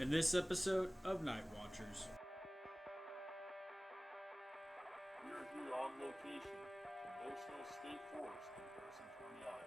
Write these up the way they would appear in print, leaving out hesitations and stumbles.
In this episode of Night Watchers. We are here on location from National State Forest in Harrison County, Iowa.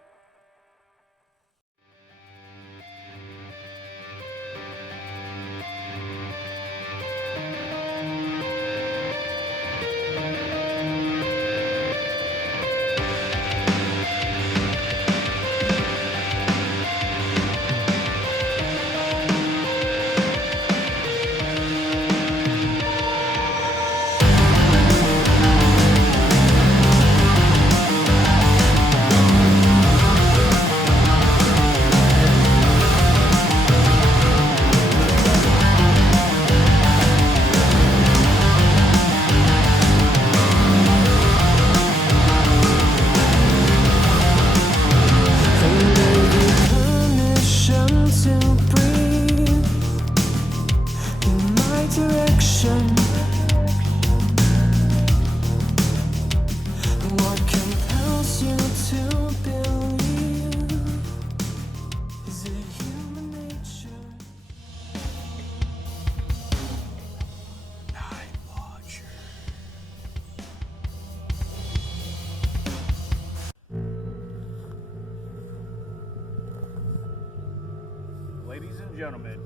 Ladies and gentlemen,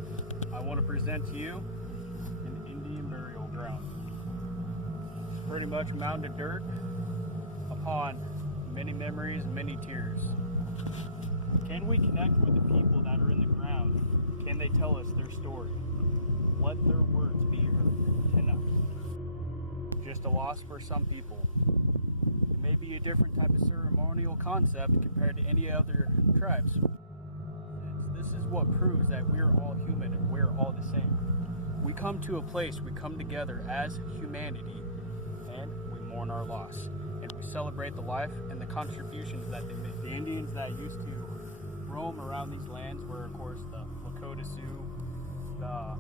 I want to present to you an Indian burial ground. It's pretty much a mound of dirt upon many memories and many tears. Can we connect with the people that are in the ground? Can they tell us their story? Let their words be heard tonight. Just a loss for some people. It may be a different type of ceremonial concept compared to any other tribes. This is what proves that we're all human and we're all the same. We come to a place, we come together as humanity, and we mourn our loss. And we celebrate the life and the contributions that they made. The Indians that used to roam around these lands were, of course, the Lakota Sioux, the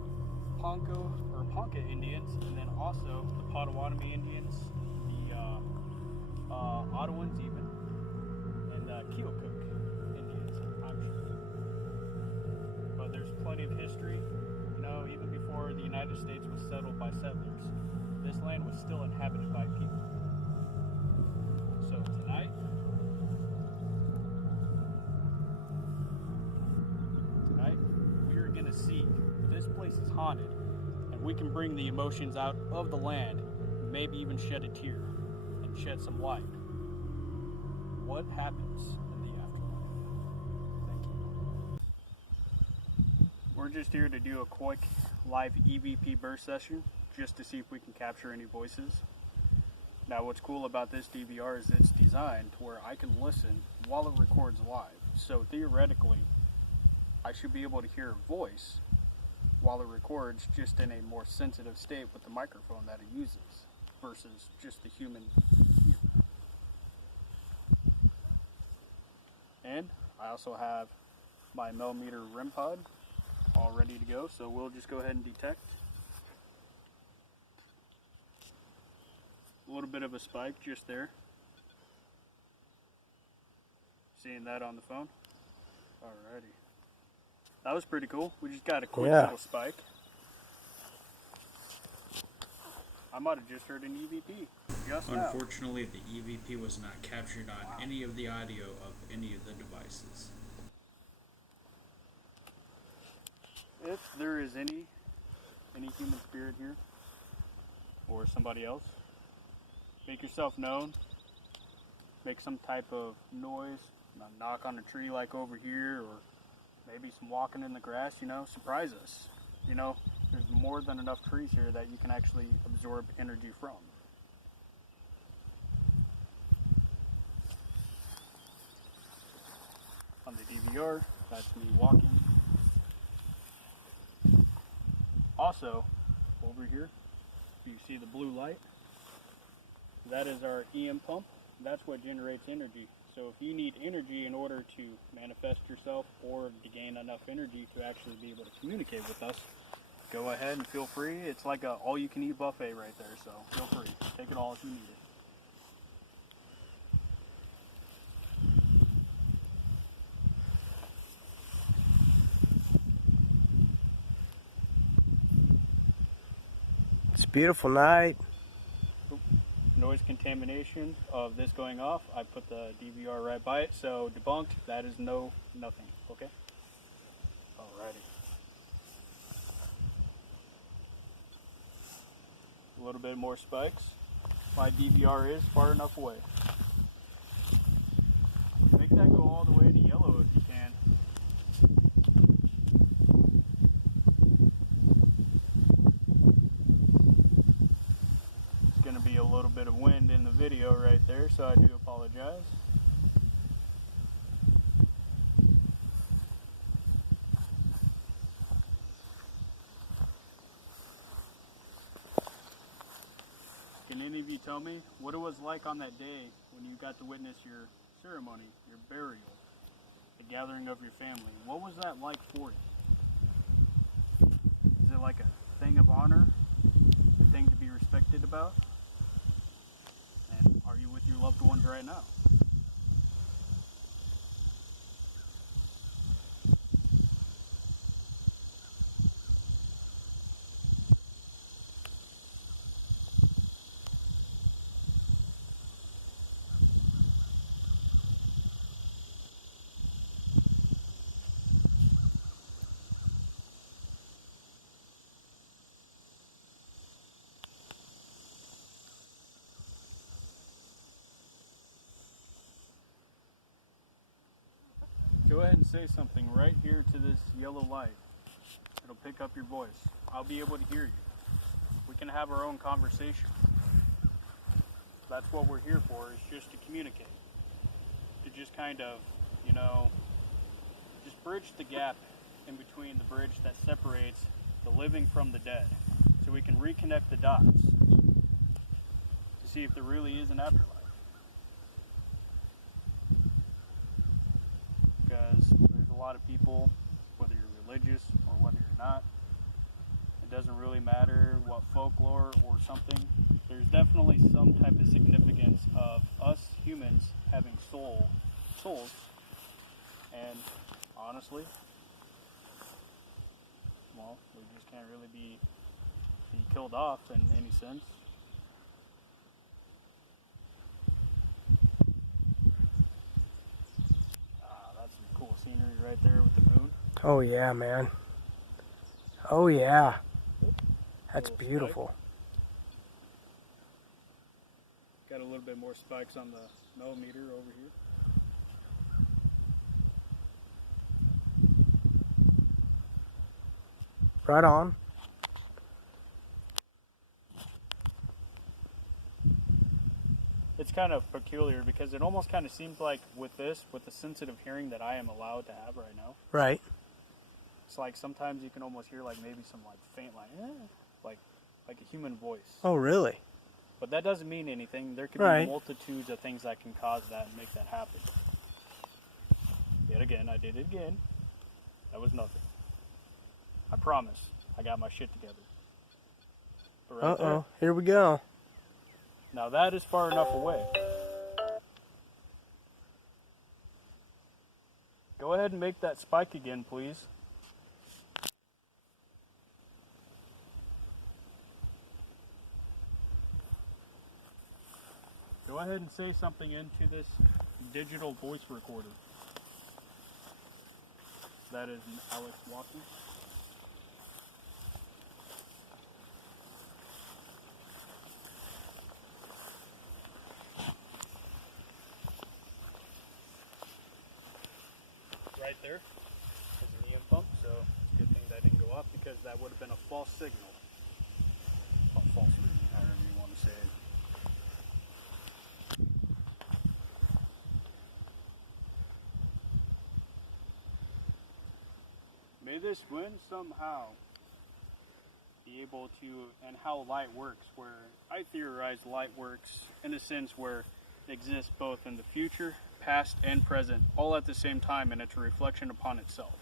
Ponca Indians, and then also the Potawatomi Indians, the Ottawans even, and the Keokuk Indians, I'm sure. But there's plenty of history. You know, even before the United States was settled by settlers, this land was still inhabited by people. So tonight we are going to see this place is haunted, and we can bring the emotions out of the land, maybe even shed a tear and shed some light. What happens in the afterlife? Thank you. We're just here to do a quick live EVP burst session just to see if we can capture any voices. Now what's cool about this DVR is it's designed to where I can listen while it records live. So theoretically, I should be able to hear a voice while it records, just in a more sensitive state with the microphone that it uses versus just the human ear. And I also have my millimeter REM pod all ready to go, so we'll just go ahead and detect. A little bit of a spike just there. Seeing that on the phone. Alrighty. That was pretty cool. We just got a quick little spike. I might have just heard an EVP just now. Unfortunately, the EVP was not captured on any of the audio of any of the devices. If there is any human spirit here, or somebody else, make yourself known. Make some type of noise, knock on a tree like over here, or maybe some walking in the grass, you know, surprise us. You know, there's more than enough trees here that you can actually absorb energy from. On the DVR, that's me walking. Also, over here, you see the blue light? That is our EM pump. That's what generates energy. So if you need energy in order to manifest yourself or to gain enough energy to actually be able to communicate with us, go ahead and feel free. It's like a all-you-can-eat buffet right there, so feel free. Take it all if you need it. a beautiful night. Noise contamination of this going off. I put the DVR right by it, so debunked. That is nothing. Okay. Alrighty. A little bit more spikes. My DVR is far enough away. Make that go all the way to yellow if you can. It's going to be a little bit of wind in the video right there, so I do apologize. Can any of you tell me what it was like on that day when you got to witness your ceremony, your burial, the gathering of your family? What was that like for you? Is it like a thing of honor, a thing to be respected about? And are you with your loved ones right now? Go ahead and say something right here to this yellow light. It'll pick up your voice. I'll be able to hear you. We can have our own conversation. That's what we're here for, is just to communicate. To just kind of, just bridge the gap in between the bridge that separates the living from the dead. So we can reconnect the dots to see if there really is an afterlife. Because there's a lot of people, whether you're religious or whether you're not, it doesn't really matter what folklore or something. There's definitely some type of significance of us humans having souls, and honestly, well, we just can't really be killed off in any sense. Cool scenery right there with the moon. Oh yeah, man. Oh yeah. That's beautiful. Got a little bit more spikes on the millimeter over here. Right on. It's kind of peculiar because it almost kind of seems like with the sensitive hearing that I am allowed to have right now. Right. It's like sometimes you can almost hear like maybe some like faint like a human voice. Oh really? But that doesn't mean anything. There could Right. be multitudes of things that can cause that and make that happen. Yet again, I did it again. That was nothing. I promise. I got my shit together. But right there, Here we go. now that is far enough away. Go ahead and make that spike again, please. Go ahead and say something into this digital voice recorder. That is Alex Watson. Right there is a neon pump, so it's a good thing that didn't go off because that would have been a false signal. A false reading, however you want to say it. May this wind somehow be able to, and how light works, where I theorize light works in a sense where it exists both in the future, past, and present, all at the same time, and it's a reflection upon itself.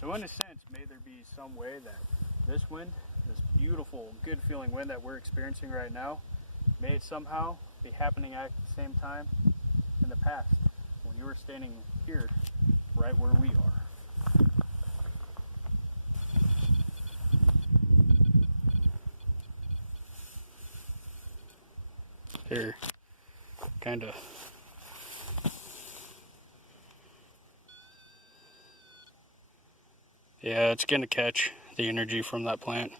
So in a sense, may there be some way that this wind, this beautiful, good feeling wind that we're experiencing right now, may it somehow be happening at the same time in the past, when you were standing here, right where we are. They're kind of... Yeah, it's going to catch the energy from that plant.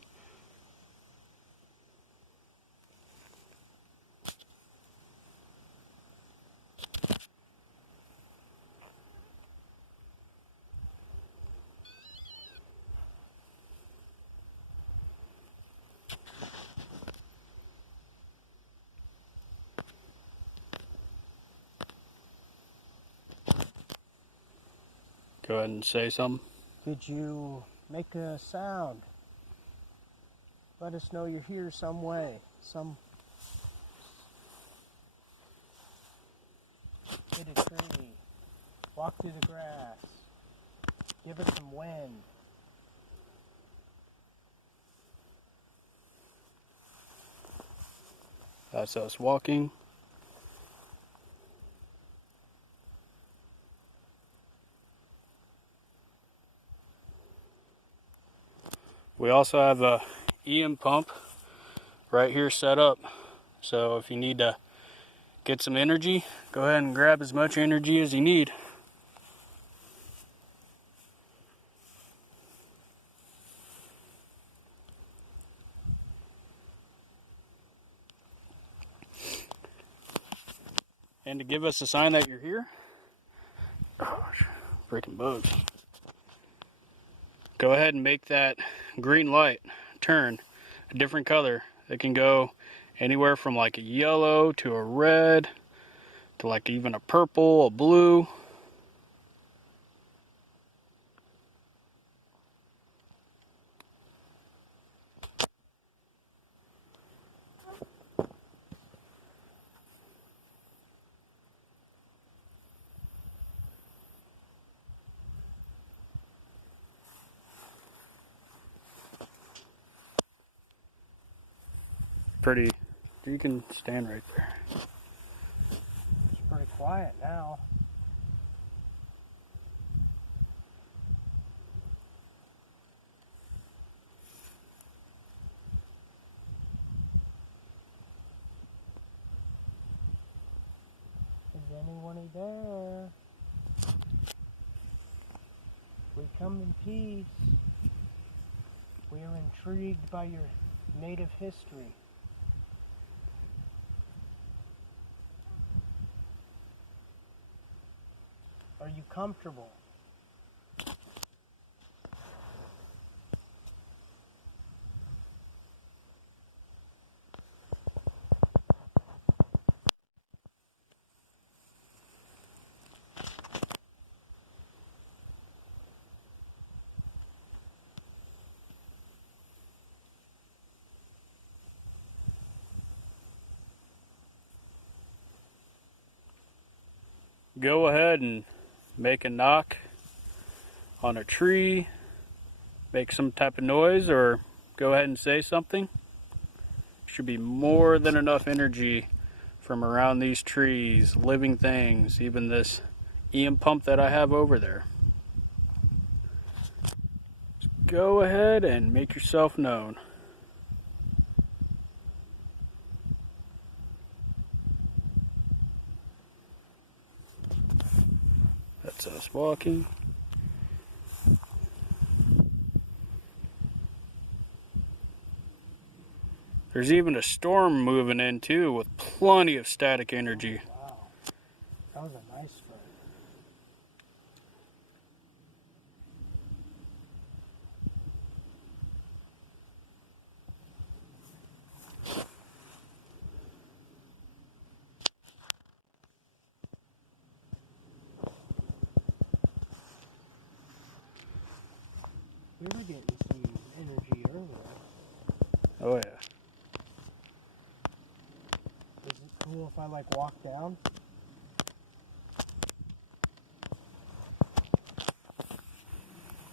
Go ahead and say something. Could you make a sound? Let us know you're here some way. Hit a tree. Walk through the grass. Give it some wind. That's us walking. We also have a EM pump right here set up. So if you need to get some energy, go ahead and grab as much energy as you need. And to give us a sign that you're here, gosh, freaking bugs. Go ahead and make that green light turn a different color. It can go anywhere from like a yellow to a red to like even a purple, a blue. Pretty, you can stand right there. It's pretty quiet now. Is anyone there? We come in peace. We are intrigued by your native history. Are you comfortable? Go ahead and make a knock on a tree, make some type of noise, or go ahead and say something. Should be more than enough energy from around these trees, living things, even this EM pump that I have over there. Just go ahead and make yourself known. That's us walking. There's even a storm moving in too with plenty of static energy. Wow, that was a nice one. We were getting some energy earlier. Oh yeah. Is it cool if I like walk down?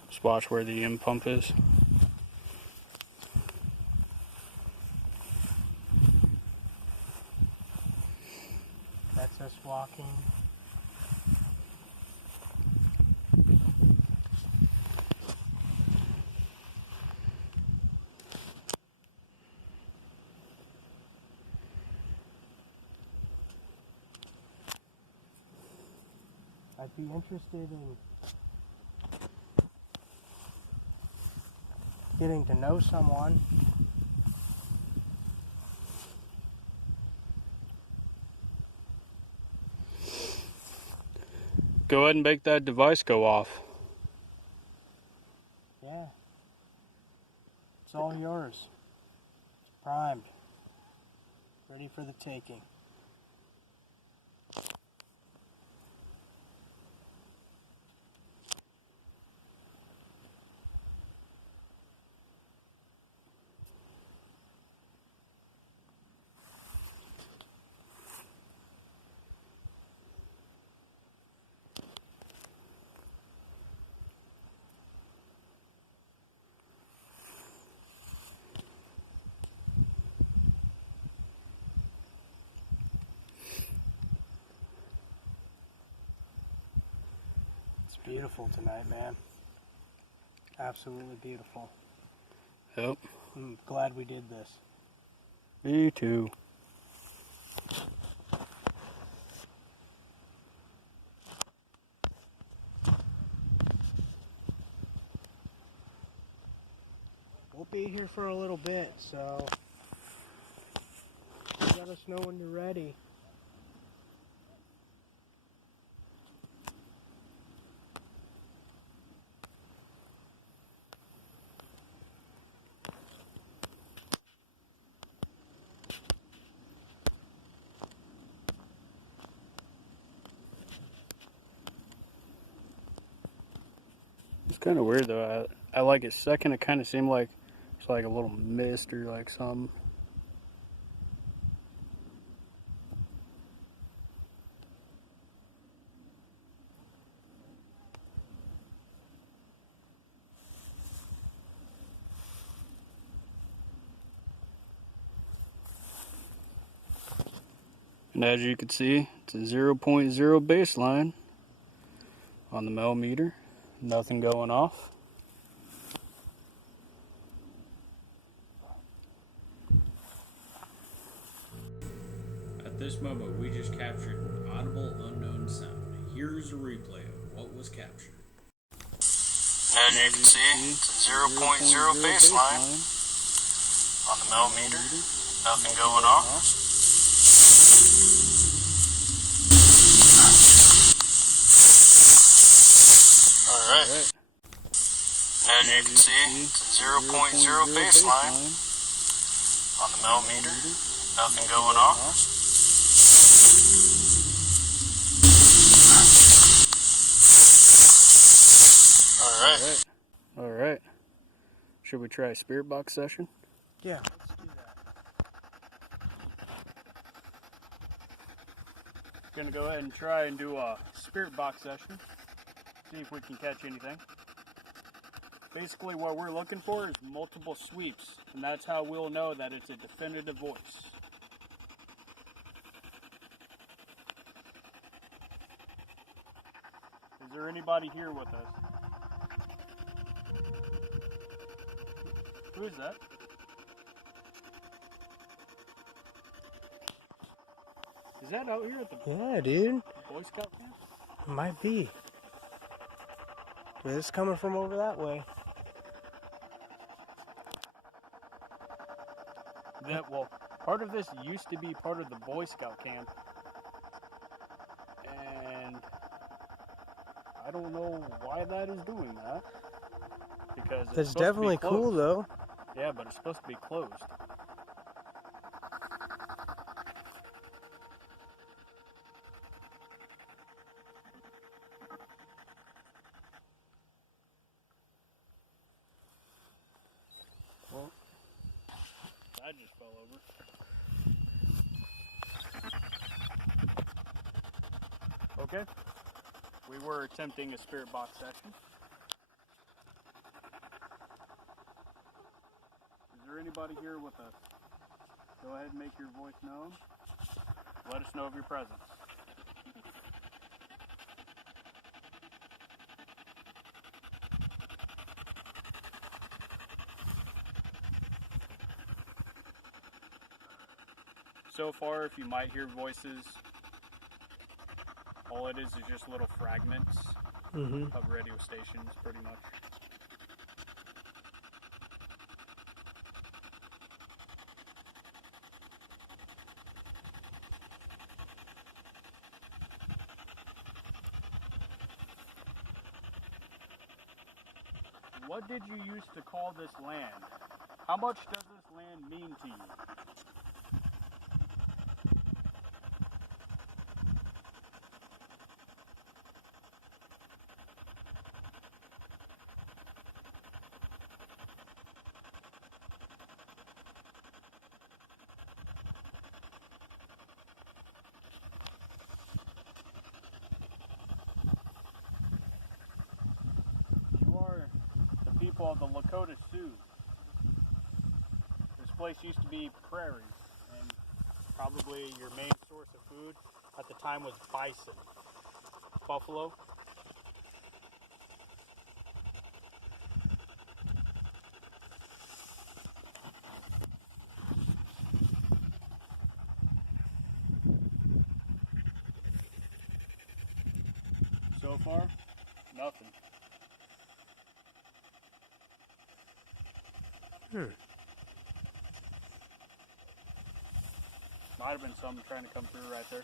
Just watch where the EM pump is. That's us walking. I'd be interested in getting to know someone. Go ahead and make that device go off. Yeah. It's all yours. It's primed. Ready for the taking. It's beautiful tonight, man. Absolutely beautiful. Yep. I'm glad we did this. Me too. We'll be here for a little bit, so let us know when you're ready. It's kind of weird though. I like it second. It kind of seemed like it's like a little mist or like something. And as you can see, it's a 0.0 baseline on the millimeter. Nothing going off. At this moment, we just captured an audible unknown sound. Here's a replay of what was captured. As you can see, it's a 0.0 baseline on the millimeter. Nothing going off. Alright. As you can see, it's a 0.0 baseline on the millimeter. Nothing going off. Alright. Alright. Should we try a spirit box session? Yeah, let's do that. Gonna go ahead and try and do a spirit box session. See if we can catch anything. Basically what we're looking for is multiple sweeps, and that's how we'll know that it's a definitive voice. Is there anybody here with us? Who is that? Is that out here at the Yeah, dude. Boy Scout camp? It might be. But it's coming from over that way. Well, part of this used to be part of the Boy Scout camp. And I don't know why that is doing that. Because it's That's supposed to be definitely cool, closed. though. Yeah, but it's supposed to be closed. Well, I just fell over. Okay. We were attempting a spirit box session. Is there anybody here with us? Go ahead and make your voice known. Let us know of your presence. So far, if you might hear voices, All it is just little fragments Mm-hmm. of radio stations, pretty much. What did you used to call this land? How much does this land mean to you? You are the people of the Lakota Sioux. This place used to be prairie, and probably your main source of food at the time was bison, buffalo. So far, nothing. Might have been something trying to come through right there.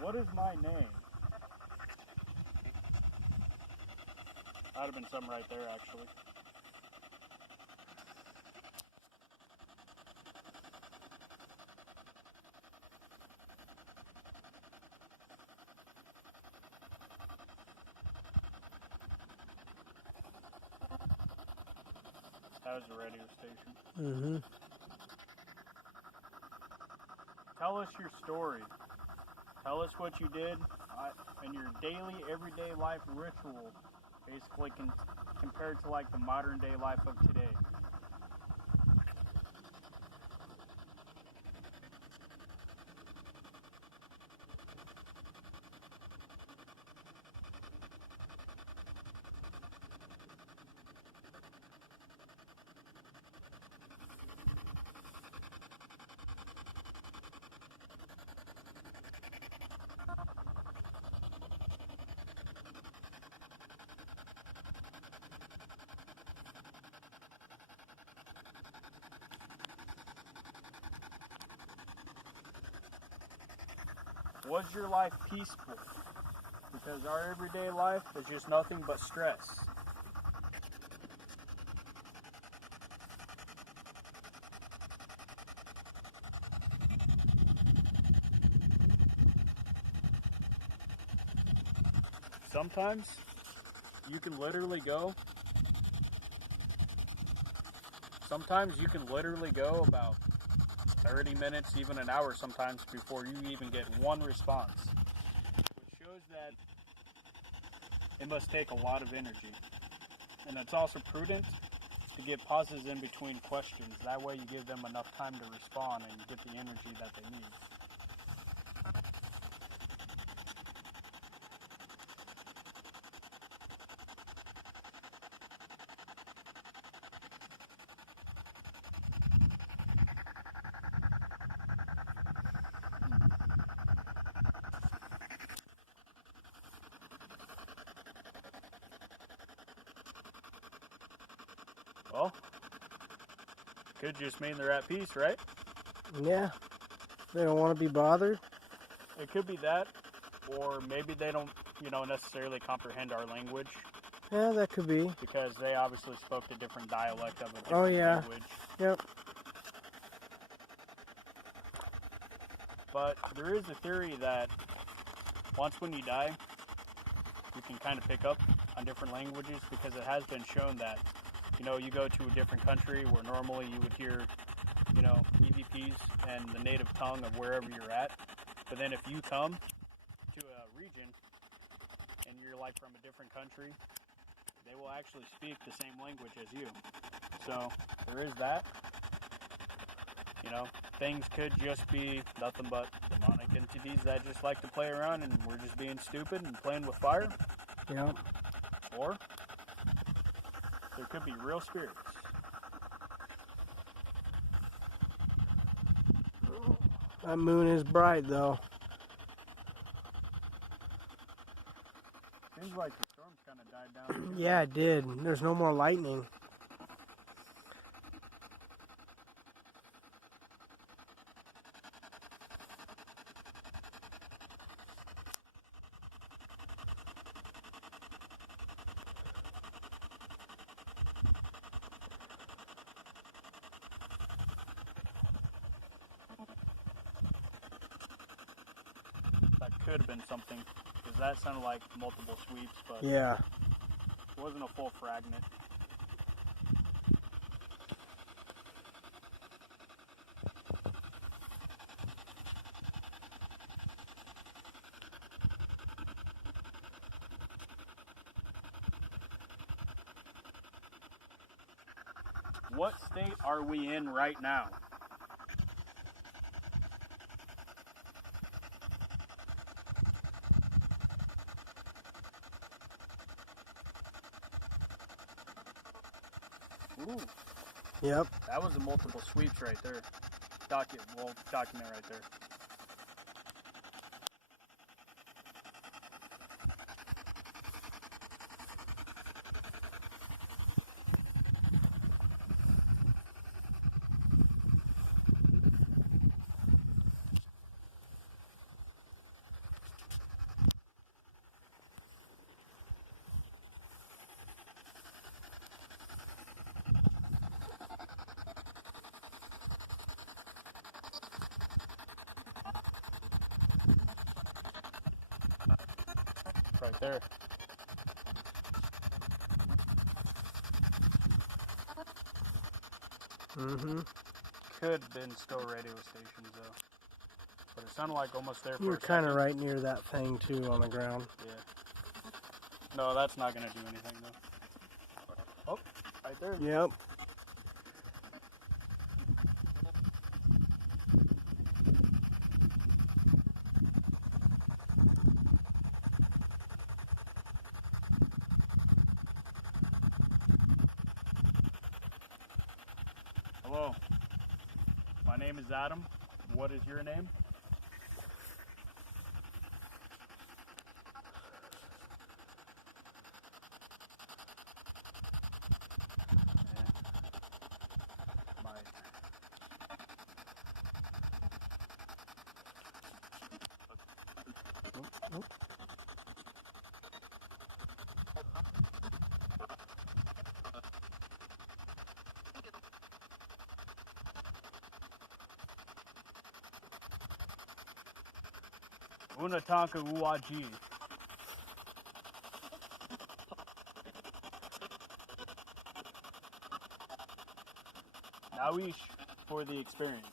What is my name? Might have been something right there, actually. That was the radio station. Mm-hmm. Tell us your story. Tell us what you did in your daily, everyday life ritual, basically compared to like the modern day life of today. Was your life peaceful? Because our everyday life is just nothing but stress. Sometimes you can literally go about 30 minutes, even an hour sometimes, before you even get one response, which shows that it must take a lot of energy. And it's also prudent to get pauses in between questions. That way you give them enough time to respond and you get the energy that they need. Well, could just mean they're at peace, right? Yeah. They don't want to be bothered. It could be that, or maybe they don't, necessarily comprehend our language, Yeah, that could be. because they obviously spoke a different dialect of a different Oh, yeah. language. Yep. But there is a theory that once when you die, you can kind of pick up on different languages, because it has been shown that, you go to a different country where normally you would hear, EVPs and the native tongue of wherever you're at. But then if you come to a region and you're like from a different country, they will actually speak the same language as you. So there is that. Things could just be nothing but demonic entities that just like to play around, and we're just being stupid and playing with fire. Yep. Or There could be real spirits. That moon is bright though. Seems like the storm's kind of died down. Yeah, it did. There's no more lightning. That could have been something, because that sounded like multiple sweeps, but Yeah. it wasn't a full fragment. What state are we in right now? Ooh, Yep. that was a multiple sweeps right there. Document right there. Right there. Mm-hmm. Could have been still radio stations though. But it sounded like almost there for You're a kind of second. right near that thing too on the ground. Yeah. No, that's not gonna do anything though. Oh, right there. Yep. Hello. My name is Adam. What is your name? Unatanka Uwaji. Nawish for the experience.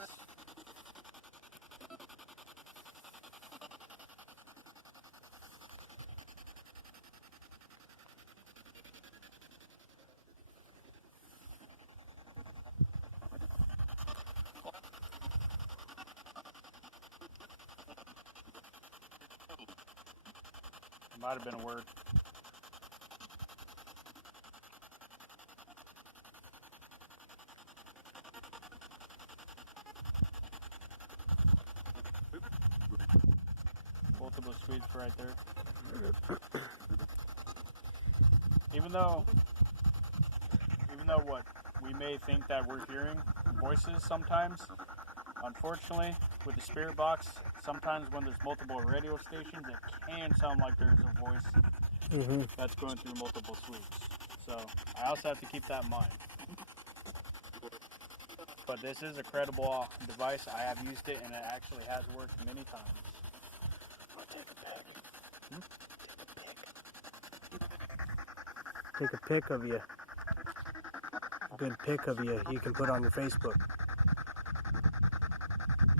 Might have been a word. Multiple sweeps right there. Even though what we may think that we're hearing voices sometimes, unfortunately, with the spirit box, sometimes when there's multiple radio stations, it can sound like there's a voice that's going through multiple sweeps. So I also have to keep that in mind. But this is a credible device. I have used it and it actually has worked many times. I'll take a pic. Take a pic of you. A good pic of you you can put on your Facebook.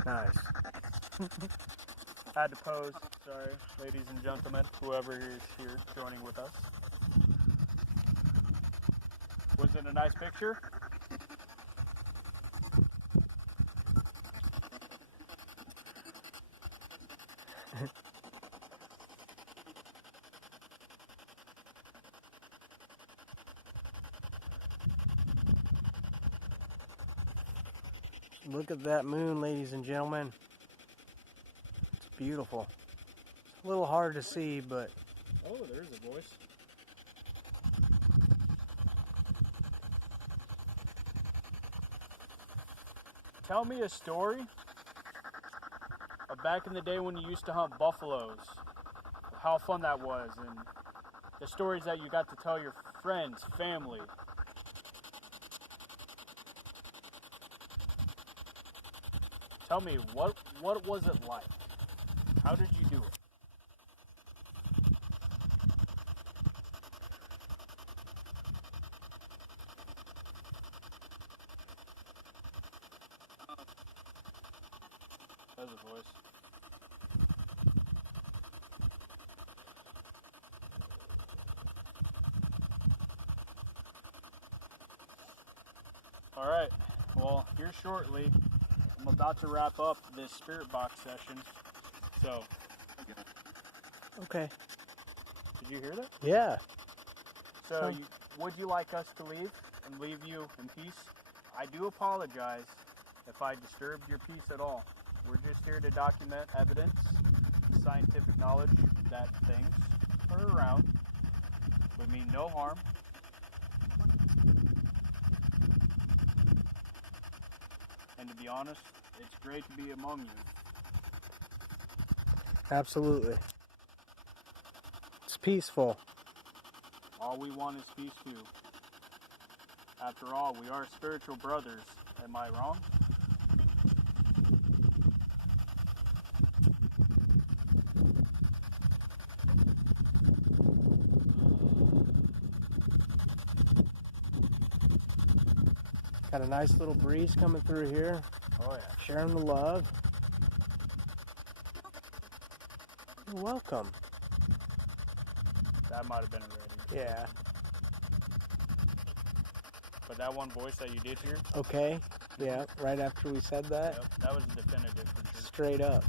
Nice. Had to pose. Sorry, ladies and gentlemen, whoever is here joining with us. Was it a nice picture? Look at that moon, ladies and gentlemen. It's beautiful. It's a little hard to see, but Oh, there's a voice. Tell me a story of back in the day when you used to hunt buffaloes, of how fun that was, and the stories that you got to tell your friends, family. Tell me, what was it like? How did you do it? There's a voice. Alright, well, here shortly, I'm about to wrap up this spirit box session. So, okay. did you hear that? Yeah. So, would you like us to leave and leave you in peace? I do apologize if I disturbed your peace at all. We're just here to document evidence, scientific knowledge that things are around. We mean no harm. And to be honest, it's great to be among you. Absolutely. It's peaceful. All we want is peace too. After all, we are spiritual brothers. Am I wrong? Got a nice little breeze coming through here. Oh yeah. Sharing the love. You're welcome. That might have been a radio. Yeah. But that one voice that you did hear, Okay. Yeah, right after we said that. yep, that was definitive for sure. Straight up.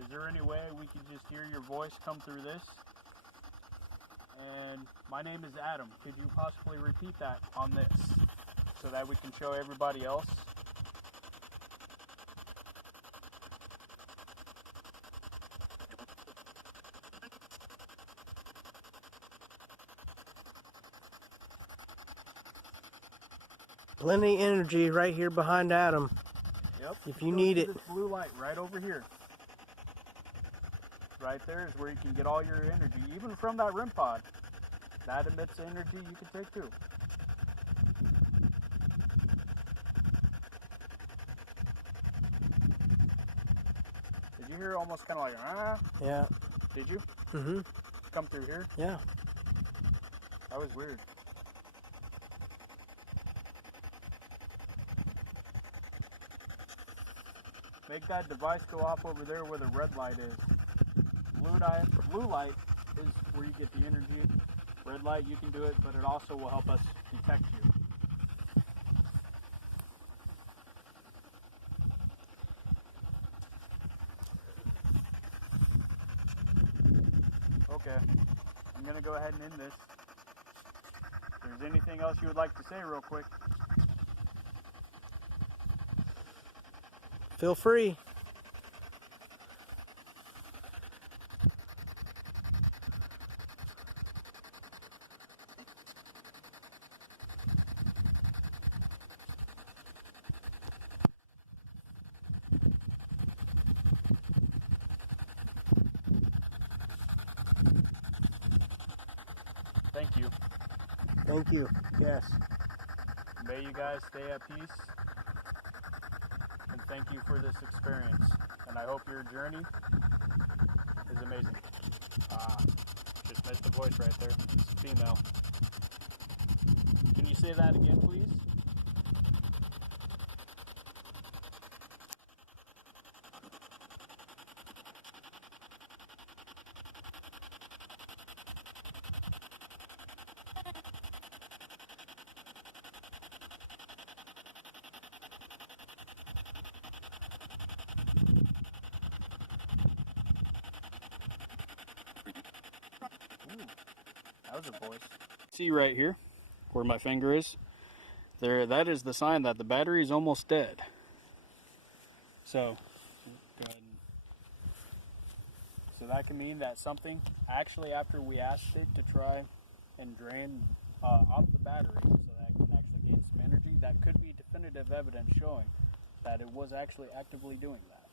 Is there any way we could just hear your voice come through this? And my name is Adam. Could you possibly repeat that on this so that we can show everybody else? Plenty of energy right here behind Adam. Yep. If you Go need to it. This blue light right over here. Right there is where you can get all your energy, even from that REM pod. That emits energy you can take too. Did you hear almost kind of like, ah? Yeah. Did you? Mm-hmm. Come through here? Yeah. That was weird. Make that device go off over there where the red light is. Blue light is where you get the energy. Red light, you can do it, but it also will help us detect you. Okay, I'm gonna go ahead and end this. If there's anything else you would like to say real quick, Feel free. thank you. Thank you. Yes. May you guys stay at peace. And thank you for this experience. And I hope your journey is amazing. Just missed the voice right there. It's female. Can you say that again, please? How's it, boys? See right here, where my finger is? There, that is the sign that the battery is almost dead. So, go ahead. So that can mean that something, actually after we asked it to try and drain off the battery so that it can actually gain some energy, that could be definitive evidence showing that it was actually actively doing that.